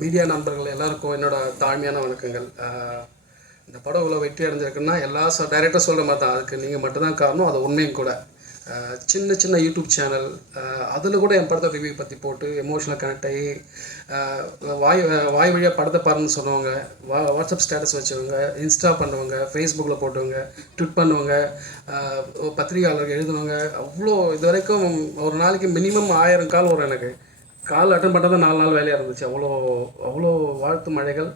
Media நண்பர்கள் எல்லாருக்கும் என்னோட தாழ்மையான வணக்கங்கள். இந்த படம் இவ்வளோ வெற்றி அடைஞ்சிருக்குன்னா எல்லா டைரக்டர் சொல்கிற மாதிரி தான், அதுக்கு நீங்கள் மட்டும்தான் காரணம். அது உண்மையும் கூட. சின்ன சின்ன யூடியூப் சேனல் அதில் கூட என் படத்தை ரிவ்யூ பற்றி போட்டு எமோஷனல் கனெக்ட் ஆகி வாய் வழியாக படத்தை பாருன்னு சொன்னவங்க, வாட்ஸ்அப் ஸ்டேட்டஸ் வச்சவங்க, இன்ஸ்டா பண்ணுவாங்க, ஃபேஸ்புக்கில் போட்டவங்க, ட்விட் பண்ணுவாங்க, பத்திரிகையாளர்கள் எழுதுனவங்க, அவ்வளோ இது வரைக்கும் ஒரு நாளைக்கு மினிமம் 1000 கால் வரும். எனக்கு கால் அட்டன் பண்ணுறது 4 நாள் வேலையாக இருந்துச்சு. அவ்வளோ அவ்வளோ வாழ்த்து மழைகள்.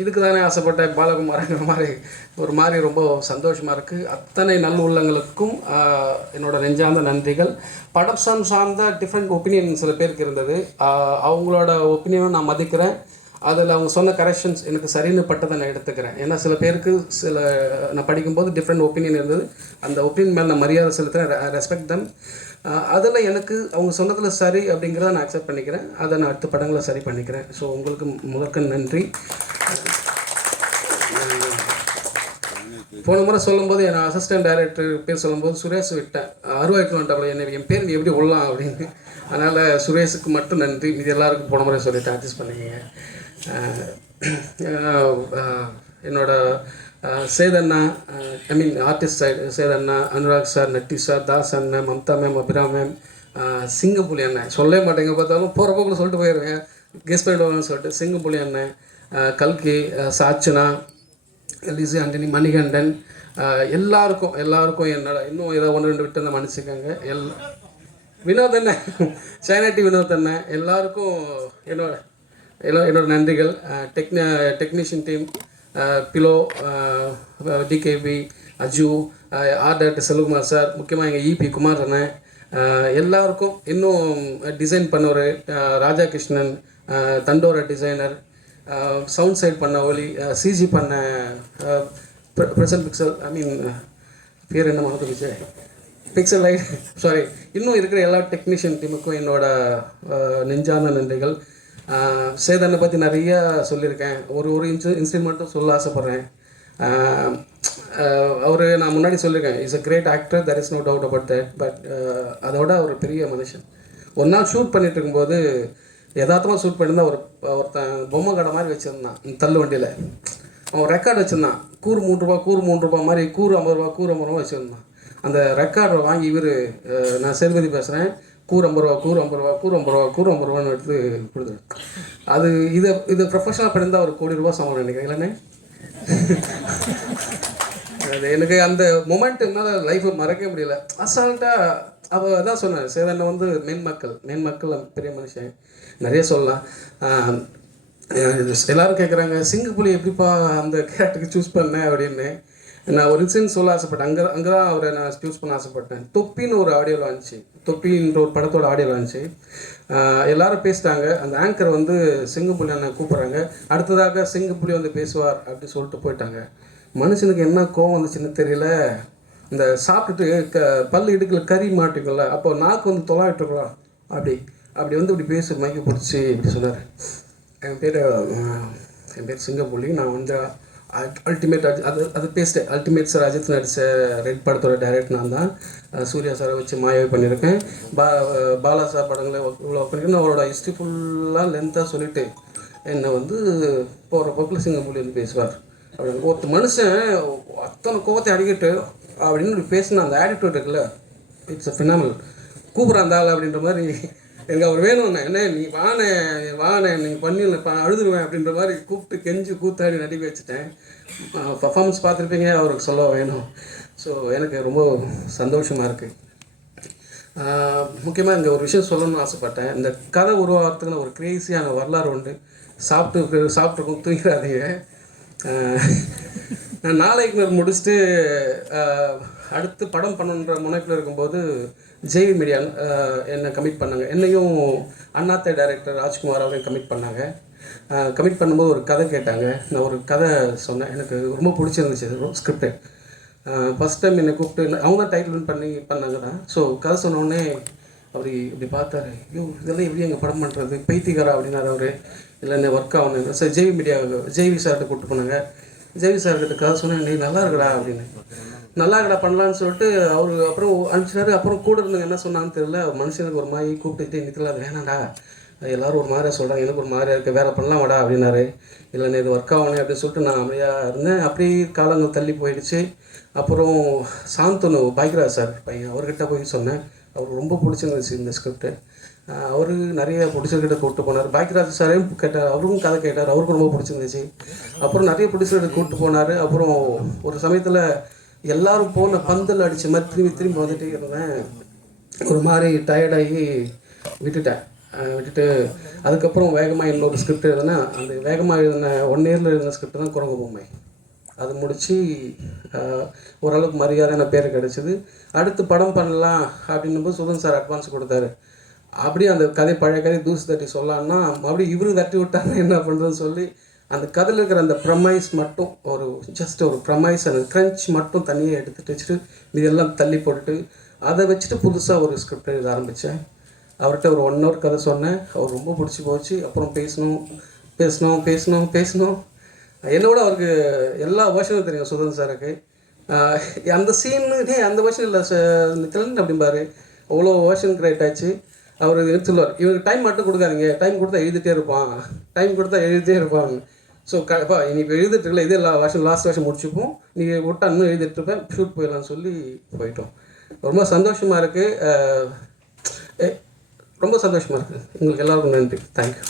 இதுக்கு தானே ஆசைப்பட்ட பாலகுமாரங்கிற மாதிரி ரொம்ப சந்தோஷமாக இருக்குது. அத்தனை நல்ல உள்ளங்களுக்கும் என்னோட நெஞ்சார்ந்த நன்றிகள். படம் சார்ந்த டிஃப்ரெண்ட் ஒப்பீனியன் சில பேருக்கு இருந்தது. அவங்களோட ஒப்பீனியனும் நான் மதிக்கிறேன். அதில் அவங்க சொன்ன கரெக்ஷன்ஸ் எனக்கு சரின்னு பட்டதை நான் எடுத்துக்கிறேன். ஏன்னா சில பேருக்கு நான் படிக்கும்போது டிஃப்ரெண்ட் ஒப்பீனியன் இருந்தது. அந்த ஒப்பீனியன் மேலே நான் மரியாதை செலுத்துகிறேன், ரெஸ்பெக்ட் தம். அதில் எனக்கு அவங்க சொன்னதில் சரி அப்படிங்கிறத நான் அக்செப்ட் பண்ணிக்கிறேன். அதை நான் அடுத்த படங்களை சரி பண்ணிக்கிறேன். ஸோ உங்களுக்கு முதற்க நன்றி. போன முறை சொல்லும்போது என் அசிஸ்டன்ட் டைரக்டர் பேர் சொல்லும்போது சுரேஷ் விட்டேன். அருவாய்க்கு வேண்டாம் என்ன என் பேர் நீ எப்படி விடலாம் அப்படின்னு. அதனால் சுரேஷுக்கு மட்டும் நன்றி. இது எல்லாருக்கும் போன முறை சொல்லிவிட்டு அட்ஜஸ்ட் பண்ணிக்கிங்க. என்னோட சேதண்ணா, ஆர்டிஸ்ட் சைடு சேதண்ணா, அனுராக் சார், நட்டி சார், தாஸ் அண்ணன், மம்தா மேம், அபிராம் மேம், சிங்கப்புலி அண்ணன் சொல்லவே மாட்டேங்க, பார்த்தாலும் போகிற போக்கில் சொல்லிட்டு போயிடுவேன், கெஸ்ட் பண்ணிடுவாங்கன்னு சொல்லிட்டு. சிங்கப்புலி அண்ணன், கல்கி, சாச்சனா, லிசி ஆண்டனி, மணிகண்டன், எல்லாருக்கும் என்னோட இன்னும் ஏதோ 1-2 விட்டு அந்த மன்னிச்சுக்கோங்க. வினோத் அண்ணன், சைனாட்டி வினோத் அண்ணன், எல்லாருக்கும் என்னோட நன்றிகள். டெக்னீஷியன் டீம், பிலோ, TKP, Aju, art director Selvakumar sir, முக்கியமாக எங்கள் இபி குமார் அண்ணன், எல்லாருக்கும், இன்னும் டிசைன் பண்ணவர் Raja Krishnan, Thandora designer, sound side பண்ண ஒலி, சிஜி பண்ண ப்ரெசன்ட் பிக்சல், பேர் என்ன மகத்து விஜய் பிக்சல் லைட், சாரி, இன்னும் இருக்கிற எல்லா டெக்னீஷியன் டீமுக்கும் என்னோட நெஞ்சார்ந்த நன்றிகள். சேதனை பற்றி நிறையா சொல்லியிருக்கேன். ஒரு இன்சிடென்ட் மட்டும் சொல்ல ஆசைப்பட்றேன். நான் முன்னாடி சொல்லியிருக்கேன், is a great actor, there is no doubt about that. But அதோட ஒரு பெரிய மனுஷன். ஒரு நாள் ஷூட் பண்ணிகிட்டு இருக்கும்போது யதார்த்தமாக ஷூட் பண்ணியிருந்தா ஒருத்தன் பொம்மை கடை மாதிரி வச்சுருந்தான் தள்ளு வண்டியில். அவன் ரெக்கார்டு வச்சுருந்தான். கூறு 3 ரூபா மாதிரி, கூறு 50 ரூபா வச்சுருந்தான். அந்த ரெக்கார்டை வாங்கி இவர், நான் சேதுபதி பேசுகிறேன், கூறு 50 ரூபான்னு எடுத்து கொடுத்துரு. அது இது ப்ரொஃபஷனல் பண்ணியிருந்தால் ஒரு 1 கோடி ரூபா சம்பளம் நினைக்கிறேன் இல்லைண்ணே. அது எனக்கு அந்த மொமெண்ட் என்னால் லைஃப்பை மறக்க முடியல. அசால்ட்டாக அவள் தான் சொன்னேன், சேதனை மெயின் மக்கள் பெரிய மனுஷன், நிறைய சொல்லலாம். எல்லோரும் கேட்குறாங்க, சிங்கப்புலி எப்படிப்பா அந்த கேரக்டருக்கு சூஸ் பண்ணேன் அப்படின்னு. நான் ஒரு இன்சிடென்ட் சொல்ல ஆசைப்பட்டேன். அங்கே தான் அவரை நான் சூஸ் பண்ண ஆசைப்பட்டேன். தொப்பின்னு ஒரு ஆடியோ லான்ச்சு, தொப்பின்ற ஒரு படத்தோட ஆடியோ லான்ச்சு. எல்லோரும் பேசிட்டாங்க. அந்த ஆங்கர் வந்து சிங்கப்புலி அண்ணன் கூப்பிட்றாங்க, அடுத்ததாக சிங்கப்புலி வந்து பேசுவார் அப்படி சொல்லிட்டு போயிட்டாங்க. மனுஷனுக்கு என்ன கோவம் வந்துச்சுன்னு தெரியல. இந்த சாப்பிட்டுட்டு பல்லு இடுக்கில் கறி மாட்டிக்கல, அப்போ நாக்கு வந்து தொலாவிட்டுருக்கலாம், அப்படி வந்து இப்படி பேசு மைக்கு பிடிச்சி இப்படி சொன்னார். என் பேர் சிங்கப்புலி, நான் வந்து அல்டிமேட் அது பேசிட்டேன். அல்டிமேட் சார் அஜித் நடித்த ரெட் படத்தோட டைரக்டர் நான் தான். சூர்யா சாரை வச்சு மாயாவை பண்ணியிருக்கேன். பாலா சார் படங்களை இவ்வளோ பண்ணியிருக்கேன். அவரோட ஹிஸ்ட்ரி ஃபுல்லாக லென்த்தாக சொல்லிவிட்டு என்னை வந்து போகிற போக்கில் சிங்கப்புலி வந்து பேசுவார் அப்படின்னு. ஒருத்தர் மனுஷன் அத்தனை கோவத்தை அடிக்கிட்டு அப்படின்னு பேசினா அந்த ஆட்டிடியூட் இருக்குல்ல, இட்ஸ் அ ஃபினாமினல். கூப்பிட்றான் ஆள் அப்படின்ற மாதிரி. எனக்கு அவர் வேணும்ண்ணே, என்ன நீ வானே நீங்கள் பண்ணிடல அழுதுருவேன் அப்படின்ற மாதிரி கூப்பிட்டு கெஞ்சி கூத்தாடி நடிக்க வச்சுட்டேன். பர்ஃபார்மன்ஸ் பார்த்துருப்பீங்க, அவருக்கு சொல்ல வேணும். ஸோ எனக்கு ரொம்ப சந்தோஷமாக இருக்குது. முக்கியமாக இங்கே ஒரு விஷயம் சொல்லணும்னு ஆசைப்பட்டேன். இந்த கதை உருவாகிறதுக்குன்னு ஒரு கிரேசியான வரலாறு உண்டு. சாப்பிட்டுருக்கோம், தூங்கிறாதீங்க. நான் நாளைக்கு முடிச்சுட்டு அடுத்து படம் பண்ணணுன்ற முனைப்பில் இருக்கும்போது ஜெய்வி மீடியா என்னை கமிட் பண்ணாங்க. என்னையும் அண்ணாத்தை டைரக்டர் ராஜ்குமார் அவரையும் கமிட் பண்ணாங்க. கமிட் பண்ணும்போது ஒரு கதை கேட்டாங்க. நான் ஒரு கதை சொன்னேன், எனக்கு ரொம்ப பிடிச்சிருந்துச்சு ஸ்கிரிப்டு. ஃபஸ்ட் டைம் என்னை கூப்பிட்டு அவங்க தான் டைட்டில் பண்ணாங்க தான். ஸோ கதை சொன்னோடனே அவர் இப்படி பார்த்தாரு, ஐயோ இதெல்லாம் எப்படி எங்கள் படம் பண்ணுறது, பைத்தியக்காரா அப்படின்னாரு அவர். இல்லை என்ன ஒர்க் ஆகணும் சார். ஜெய்வி சார்கிட்ட கூப்பிட்டு போனாங்க. ஜெய்வி சார்கிட்ட கதை சொன்னேன், நீ நல்லா இருக்கடா அப்படின்னு. நல்லா இருக்கடா பண்ணலான்னு சொல்லிட்டு அவர் அப்புறம் அனுப்பிச்சாரு. அப்புறம் கூட இருந்தவங்க என்ன சொன்னான்னு தெரியல, மனுஷனுக்கு ஒரு மாதிரி கூப்பிட்டுட்டு நிற்கல, அது வேணாண்டா எல்லோரும் ஒரு மாதிரியாக சொல்கிறாங்க, எனக்கு ஒரு மாதிரியாக இருக்குது, வேலை பண்ணலாம் வாடா அப்படின்னாரு. இல்லைண்ணே இது ஒர்க் ஆகணும் அப்படின்னு சொல்லிட்டு நான் அமைதியாக இருந்தேன். அப்படியே காலங்கள் தள்ளி போயிடுச்சு. அப்புறம் சாந்தனு பாக்யராஜ் சார் பையன் அவர்கிட்ட போய் சொன்னேன். அவருக்கு ரொம்ப பிடிச்சிருந்துச்சு இந்த ஸ்கிரிப்ட்டு. அவர் நிறைய ப்ரொடியூசர்கிட்ட கூப்பிட்டு போனார். பாக்யராஜ் சாரையும் கேட்டார், அவருக்கும் கதை கேட்டார், அவருக்கும் ரொம்ப பிடிச்சிருந்துச்சு. அப்புறம் நிறைய ப்ரொடியூசர்கிட்ட கூப்பிட்டு போனார். அப்புறம் ஒரு சமயத்தில் எல்லோரும் போன பந்தல் அடித்த மாதிரி திரும்பி திரும்பி வந்துட்டே இருந்தேன். ஒரு மாதிரி டயர்டாகி விட்டுட்டு அதுக்கப்புறம் வேகமாக இன்னொரு ஸ்கிரிப்ட் எழுதுனா, அந்த வேகமாக எழுதின 1 இயரில் எழுதின ஸ்கிரிப்ட் தான் குரங்கு பொம்மை. அது முடித்து ஓரளவுக்கு மரியாதையான பேர் கிடச்சிது. அடுத்து படம் பண்ணலாம் அப்படின்னும்போது சுதன் சார் அட்வான்ஸ் கொடுத்தாரு. அப்படியே அந்த கதை பழைய கதை தூசி தட்டி சொல்லலான்னா மறுபடியும் இவரு தட்டி விட்டாங்க என்ன பண்ணுறதுன்னு சொல்லி அந்த கதையில் இருக்கிற அந்த ப்ரமைஸ் மட்டும் ஜஸ்ட் ஒரு ப்ரமைஸ் அந்த க்ரன்ச் மட்டும் தனியாக எடுத்துகிட்டு வச்சுட்டு இதெல்லாம் தள்ளி போட்டுட்டு அதை வச்சுட்டு புதுசாக ஒரு ஸ்கிரிப்ட் எழுத ஆரம்பித்தேன். அவர்கிட்ட ஒரு 1 ஹவர் கதை சொன்னேன். அவர் ரொம்ப பிடிச்சி போச்சு. அப்புறம் பேசணும். என்னோட அவருக்கு எல்லா வேர்ஷனும் தெரியும் சுதன் சாருக்கு. அந்த சீனு அந்த வேர்ஷன் இல்லை கிளண்ட் அப்படிம்பாரு. அவ்வளோ வேர்ஷன் கிரியேட் ஆச்சு. அவர் சொல்லுவார், இவனுக்கு டைம் மட்டும் கொடுக்காதீங்க, டைம் கொடுத்தா எழுதிட்டே இருப்பான். ஸோ நீ இப்போ எழுதிட்டு இருக்கல, இதே லாஸ்ட் வருஷம் முடிச்சுப்போம், நீ விட்டா இன்னும் எழுதிட்டு இருப்பேன், ஷூட் போயிடலாம்னு சொல்லி போயிட்டோம். ரொம்ப சந்தோஷமாக இருக்குது. ரொம்ப சந்தோஷமாக இருக்குது. உங்களுக்கு எல்லாருக்கும் நன்றி. தேங்க்யூ.